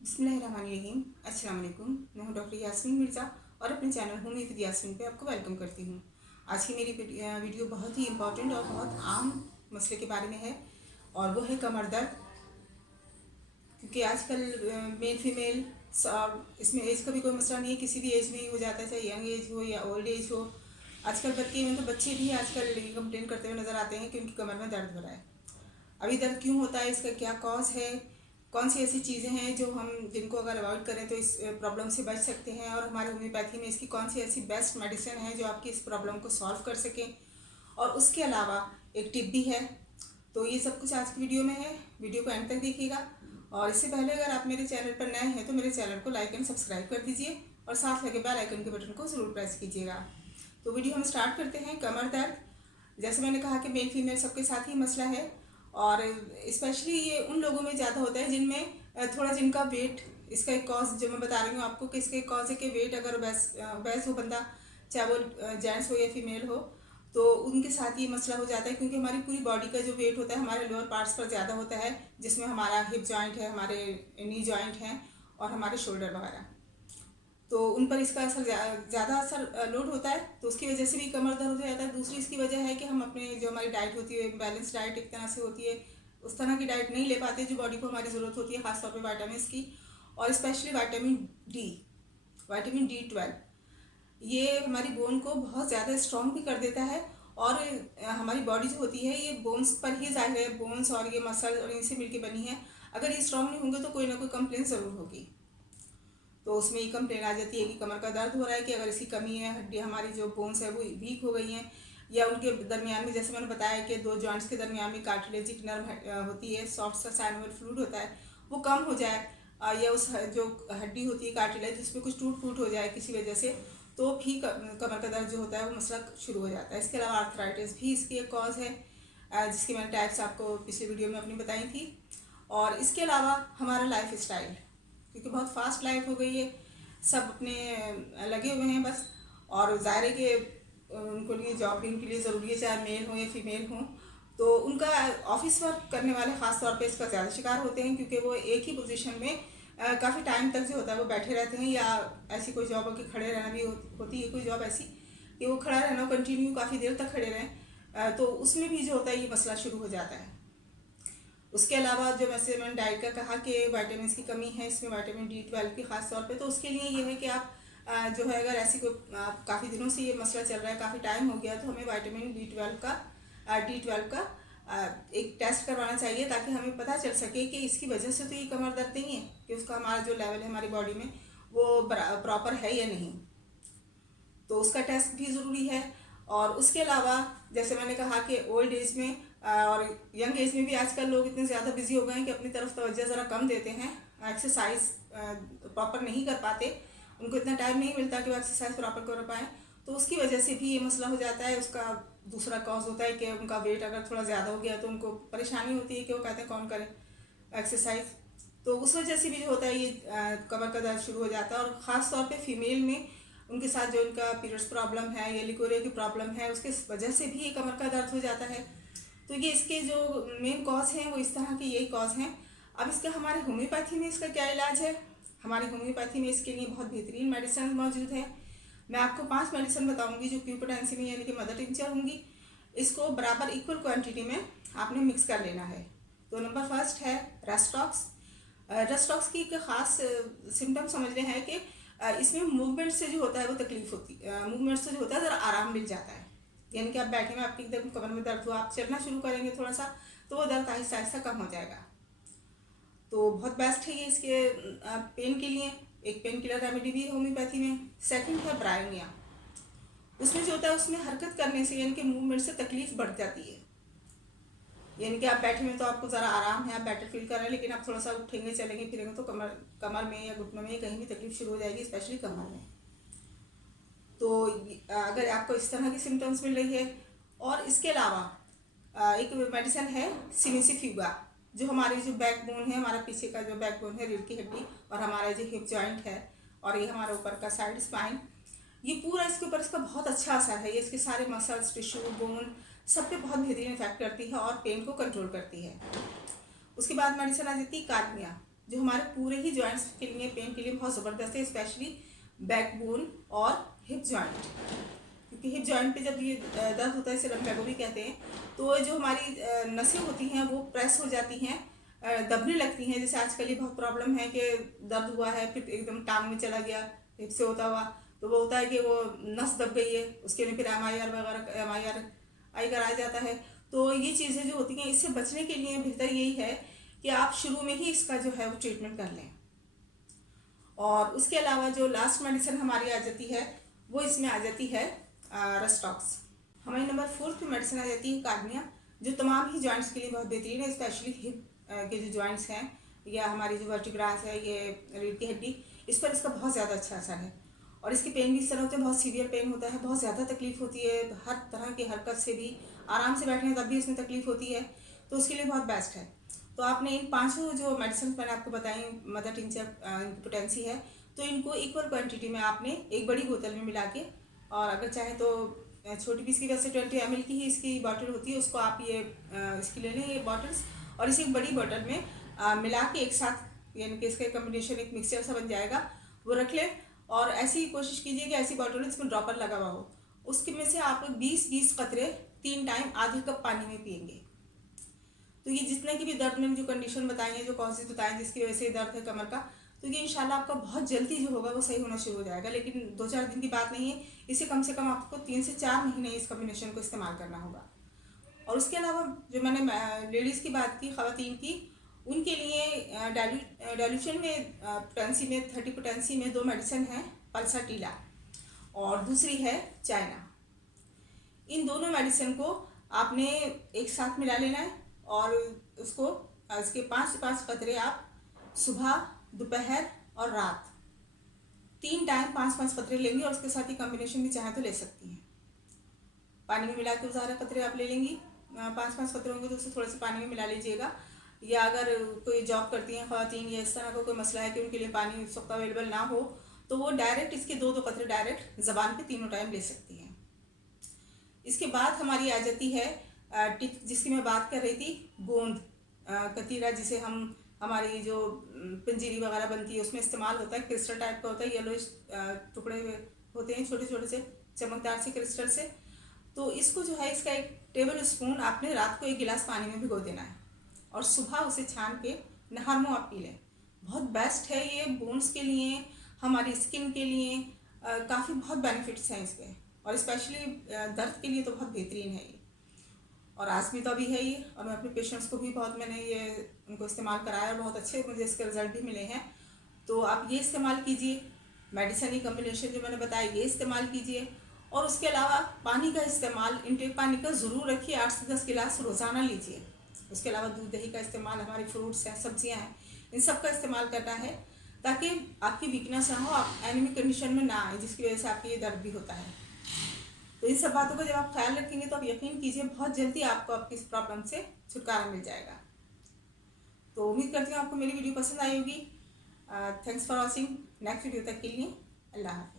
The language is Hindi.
बिस्मिल्लाहिर्रहमानिर्रहीम। अस्सलाम वालेकुम। मैं हूं डॉक्टर यास्मीन मिर्ज़ा और अपने चैनल होमी विद यास्मीन पे आपको वेलकम करती हूं। आज की मेरी वीडियो बहुत ही इम्पॉर्टेंट और बहुत आम मसले के बारे में है और वो है कमर दर्द। क्योंकि आजकल मेल फीमेल इसमें एज का भी कोई मसला नहीं है, किसी भी एज में ही हो जाता है, चाहे यंग एज हो या ओल्ड एज हो। आजकल बच्चे भी आजकल कंप्लेन करते हुए नज़र आते हैं कि उनकी कमर में दर्द हो रहा है। अभी दर्द क्यों होता है, इसका क्या कॉज है, कौन सी ऐसी चीज़ें हैं जो हम जिनको अगर अवॉइड करें तो इस प्रॉब्लम से बच सकते हैं, और हमारे होम्योपैथी में इसकी कौन सी ऐसी बेस्ट मेडिसिन है जो आपकी इस प्रॉब्लम को सॉल्व कर सकें। और उसके अलावा एक टिप भी है। तो ये सब कुछ आज की वीडियो में है, वीडियो को एंड तक देखिएगा। और इससे पहले अगर आप मेरे चैनल पर नए हैं तो मेरे चैनल को लाइक एंड सब्सक्राइब कर दीजिए और साथ लगे बेल आइकन के बटन को ज़रूर प्रेस कीजिएगा। तो वीडियो हम स्टार्ट करते हैं। कमर दर्द, जैसे मैंने कहा कि मेल फीमेल सबके साथ ही मसला है, और स्पेशली ये उन लोगों में ज़्यादा होता है जिनमें थोड़ा जिनका वेट, इसका एक कॉज जो मैं बता रही हूँ आपको कि इसका एक कॉज है कि वेट अगर वैस हो बंदा, चाहे वो जेंट्स हो या फीमेल हो, तो उनके साथ ये मसला हो जाता है। क्योंकि हमारी पूरी बॉडी का जो वेट होता है हमारे लोअर पार्ट्स पर ज़्यादा होता है, जिसमें हमारा हिप जॉइंट है, हमारे नी जॉइंट हैं और हमारे शोल्डर वगैरह। तो उन पर इसका असर ज़्यादा असर लोड होता है, तो उसकी वजह से भी कमर दर्द हो जाता है। दूसरी इसकी वजह है कि हम अपने जो हमारी डाइट होती है, बैलेंस डाइट एक तरह से होती है, उस तरह की डाइट नहीं ले पाते जो बॉडी को हमारी ज़रूरत होती है, ख़ासतौर पे विटामिन की, और स्पेशली विटामिन डी 12। ये हमारी बोन को बहुत ज़्यादा स्ट्रॉन्ग भी कर देता है। और हमारी बॉडी जो होती है ये बोन्स पर ही जाहिर है, बोन्स और ये मसल और इनसे मिलकर बनी है। अगर ये स्ट्रॉन्ग नहीं होंगे तो कोई ना कोई कंप्लेन ज़रूर होगी। तो उसमें ये कंप्लेन आ जाती है कि कमर का दर्द हो रहा है, कि अगर इसकी कमी है, हड्डी हमारी जो बोन्स है वो वीक हो गई हैं, या उनके दरमियान में, जैसे मैंने बताया कि दो जॉइंट्स के दरमियान में कार्टिलेजिक नर्व होती है, सॉफ्ट सा साइनोवियल फ्लूइड होता है, वो कम हो जाए, या उस जो हड्डी होती है कार्टिलेज उसमें कुछ टूट फूट हो जाए किसी वजह से, तो भी कमर का दर्द जो होता है वो मसला शुरू हो जाता है। इसके अलावा आर्थराइटिस भी इसकी एक कॉज है, जिसकी मैंने टाइप्स आपको पिछले वीडियो में अपनी बताई थी। और इसके अलावा हमारा लाइफ स्टाइल, क्योंकि बहुत फास्ट लाइफ हो गई है, सब अपने लगे हुए हैं बस। और ज़ाहिर है कि उनको लिए जॉबिंग के लिए ज़रूरी है, चाहे मेल हो या फीमेल हो, तो उनका ऑफिस वर्क करने वाले ख़ास तौर पे इसका ज़्यादा शिकार होते हैं, क्योंकि वो एक ही पोजीशन में काफ़ी टाइम तक जो होता है वो बैठे रहते हैं, या ऐसी कोई जॉब हो कि खड़े रहना भी होती है, कोई जॉब ऐसी कि वो खड़ा रहना, कंटिन्यू काफ़ी देर तक खड़े रहें, तो उसमें भी जो होता है ये मसला शुरू हो जाता है। उसके अलावा जो मैंने डाइट का कहा कि विटामिन की कमी है, इसमें विटामिन डी 12 की खास तौर पे, तो उसके लिए ये है कि आप जो है, अगर ऐसी कोई काफ़ी दिनों से ये मसला चल रहा है, काफ़ी टाइम हो गया, तो हमें विटामिन डी 12 का एक टेस्ट करवाना चाहिए, ताकि हमें पता चल सके कि इसकी वजह से तो ये कमर दर्द नहीं है, कि उसका हमारा जो लेवल है हमारी बॉडी में वो प्रॉपर है या नहीं। तो उसका टेस्ट भी ज़रूरी है। और उसके अलावा जैसे मैंने कहा कि ओल्ड एज में और यंग एज में भी आजकल लोग इतने ज़्यादा बिजी हो गए हैं कि अपनी तरफ तवज्जो ज़रा कम देते हैं, एक्सरसाइज प्रॉपर नहीं कर पाते, उनको इतना टाइम नहीं मिलता कि वो एक्सरसाइज प्रॉपर कर पाएँ, तो उसकी वजह से भी ये मसला हो जाता है। उसका दूसरा कॉज होता है कि उनका वेट अगर थोड़ा ज़्यादा हो गया तो उनको परेशानी होती है कि वो कहते हैं कौन करे एक्सरसाइज, तो उस वजह से भी जो होता है ये कमर का दर्द शुरू हो जाता है। और ख़ास तौर पे फीमेल में उनके साथ जो उनका पीरियड्स प्रॉब्लम है या लिकोरिया की प्रॉब्लम है, उसके वजह से भी ये कमर का दर्द हो जाता है। तो ये इसके जो मेन कॉज हैं वो इस तरह के यही कॉज हैं। अब इसका हमारे होम्योपैथी में इसका क्या इलाज है? हमारे होम्योपैथी में इसके लिए बहुत बेहतरीन मेडिसिन मौजूद है। मैं आपको 5 मेडिसिन बताऊंगी जो क्यूपोटेंसी में यानी कि मदर टिंचर होंगी। इसको बराबर इक्वल क्वांटिटी में आपने मिक्स कर लेना है। तो नंबर फर्स्ट है रेस्टॉक्स। रेस्टॉक्स की एक ख़ास सिम्टम समझने हैं कि इसमें मूवमेंट से जो होता है वो तकलीफ होती है, मूवमेंट से जो होता है ज़रा आराम मिल जाता है, यानी कि आप बैठे में आपकी एकदम कमर में दर्द हुआ, आप चलना शुरू करेंगे थोड़ा सा तो वो दर्द आहिस्ता आहिस्ता कम हो जाएगा। तो बहुत बेस्ट है ये इसके पेन के लिए। एक पेन किलर रेमेडी भी है होम्योपैथी में। सेकंड है ब्रायोनिया। उसमें जो होता है उसमें हरकत करने से यानी कि मूवमेंट से तकलीफ बढ़ जाती है, यानी कि आप बैठे में तो आपको ज़रा आराम है, आप बेटर फील कर रहे हैं, लेकिन आप थोड़ा सा उठेंगे चलेंगे फिरेंगे तो कमर में या घुटनों में कहीं भी तकलीफ शुरू हो जाएगी, स्पेशली कमर में। तो अगर आपको इस तरह की सिम्टम्स मिल रही है, और इसके अलावा एक मेडिसिन है सिमिसिफ्यूगा, जो हमारी जो बैकबोन है, हमारा पीछे का जो बैकबोन है रीढ़ की हड्डी, और हमारा जो हिप जॉइंट है, और ये हमारा ऊपर का साइड स्पाइन, ये पूरा इसके ऊपर इसका बहुत अच्छा असर है। ये इसके सारे मसल्स, टिश्यू, बोन सब पे बहुत बेहतरीन इफेक्ट करती है और पेन को कंट्रोल करती है। उसके बाद मेडिसिन आ जाती है कार्निया। जो हमारे पूरे ही जॉइंट्स के लिए, पेन के लिए बहुत ज़बरदस्त है, स्पेशली बैकबोन और हिप जॉइंट। क्योंकि हिप जॉइंट पे जब ये दर्द होता है, इसे लम्बैगो भी कहते हैं, तो जो हमारी नसें होती हैं वो प्रेस हो जाती हैं, दबने लगती हैं। जैसे आजकल ये बहुत प्रॉब्लम है कि दर्द हुआ है फिर एकदम टांग में चला गया हिप से होता हुआ, तो वो होता है कि वो नस दब गई है, उसके लिए फिर MIR वगैरह MIR कराया जाता है। तो ये चीज़ें जो होती हैं, इससे बचने के लिए बेहतर यही है कि आप शुरू में ही इसका जो है वो ट्रीटमेंट कर लें। और उसके अलावा जो लास्ट मेडिसिन हमारी आ जाती है वो इसमें आ जाती है रस्टॉक्स। हमारी नंबर 4 की मेडिसिन आ जाती है कार्निया, जो तमाम ही जॉइंट्स के लिए बहुत बेहतरीन है, स्पेशली हिप के जो जॉइंट्स हैं या हमारी जो वर्टिब्रास है, ये रीढ़ की हड्डी, इस पर इसका बहुत ज़्यादा अच्छा असर है। और इसके पेन भी इस तरह होते हैं, बहुत सीवियर पेन होता है, बहुत ज़्यादा तकलीफ होती है, हर तरह की हरकत से भी, आराम से बैठे हैं तब भी इसमें तकलीफ होती है, तो उसके लिए बहुत बेस्ट है। तो आपने इन 5 जो मेडिसिन मैंने आपको बताई, मदर टिंचर, पोटेंसी है, तो इनको इक्वल क्वांटिटी में आपने एक बड़ी बोतल में मिला के, और अगर चाहे तो छोटी पीस की, वैसे 20 ml की ही इसकी बॉटल होती है, उसको आप ये इसकी ले लें ये बॉटल्स, और इसे एक बड़ी बॉटल में मिला के एक साथ, यानी कि इसका कम्बिनेशन एक मिक्सचर सा बन जाएगा, वो रख लें। और ऐसी कोशिश कीजिए कि ऐसी बॉटल जिसमें ड्रॉपर लगा हुआ हो, उसके में से आप 20-20 कतरे 3 टाइम आधे कप पानी में पिएंगे। तो ये जितने की भी दर्द में जो कंडीशन बताएंगे, जो कॉजेज बताएं जिसकी वजह से दर्द है कमर का, तो ये इंशाल्लाह आपका बहुत जल्दी जो होगा वो सही होना शुरू हो जाएगा। लेकिन 2-4 दिन की बात नहीं है, इसे कम से कम आपको 3 से 4 महीने इस कम्बिनेशन को इस्तेमाल करना होगा। और उसके अलावा जो मैंने लेडीज़ की बात की, ख़वातीन की, उनके लिए डाइल्यूशन में पोटेंसी में 30 पोटेंसी में 2 मेडिसिन हैं, पल्साटीला और दूसरी है चाइना। इन दोनों मेडिसिन को आपने एक साथ मिला लेना है, और उसको इसके 5 से 5 कतरे आप सुबह, दोपहर और रात 3 टाइम 5-5 कतरे लेंगे, और उसके साथ ही कॉम्बिनेशन भी चाहे तो ले सकती हैं। पानी में मिला के सारे कतरे आप ले लेंगी, 5-5 कतरे होंगे तो उसे थोड़े से पानी में मिला लीजिएगा। या अगर कोई जॉब करती हैं ख़वातीन, या इस तरह का कोई मसला है कि उनके लिए पानी उस वक्त अवेलेबल ना हो, तो वो डायरेक्ट इसके 2-2 कतरे डायरेक्ट ज़बान पे तीनों टाइम ले सकती हैं। इसके बाद हमारी आ जाती है टिप, जिसकी मैं बात कर रही थी, गोंद कतीरा, जिसे हम हमारी जो पंजीरी वगैरह बनती है उसमें इस्तेमाल होता है। क्रिस्टल टाइप का होता है, येलोइश टुकड़े होते हैं छोटे छोटे से, चमकदार से क्रिस्टल से। तो इसको जो है, इसका 1 टेबल स्पून आपने रात को 1 गिलास पानी में भिगो देना है, और सुबह उसे छान के नहर में आप पी लें। बहुत बेस्ट है ये बोन्स के लिए, हमारी स्किन के लिए, काफ़ी बहुत बेनिफिट्स हैं इसके, और स्पेशली दर्द के लिए तो बहुत बेहतरीन है ये, और आजमीता भी है ये। और मैं अपने पेशेंट्स को भी बहुत, मैंने ये उनको इस्तेमाल कराया, और बहुत अच्छे मुझे इसके रिजल्ट भी मिले हैं। तो आप ये इस्तेमाल कीजिए, मेडिसिन कम्बिनेशन जो मैंने बताया ये इस्तेमाल कीजिए। और उसके अलावा पानी का इस्तेमाल, इनटेक पानी का ज़रूर रखिए, 8 से 10 गिलास रोज़ाना लीजिए। उसके अलावा दूध दही का इस्तेमाल, हमारे फ्रूट्स हैं, सब्जियां हैं, इन सब का इस्तेमाल करना है, ताकि आपकी वीकनेस ना हो, आप एनीमिक कंडीशन में ना आए, जिसकी वजह से आपकी ये दर्द भी होता है। तो इन सब बातों का जब आप ख्याल रखेंगे तो आप यकीन कीजिए बहुत जल्दी आपको आपकी इस प्रॉब्लम से छुटकारा मिल जाएगा। तो उम्मीद करती हूँ आपको मेरी वीडियो पसंद आई होगी। Thanks for watching. Next video तक के लिए अल्लाह हाफ़िज़।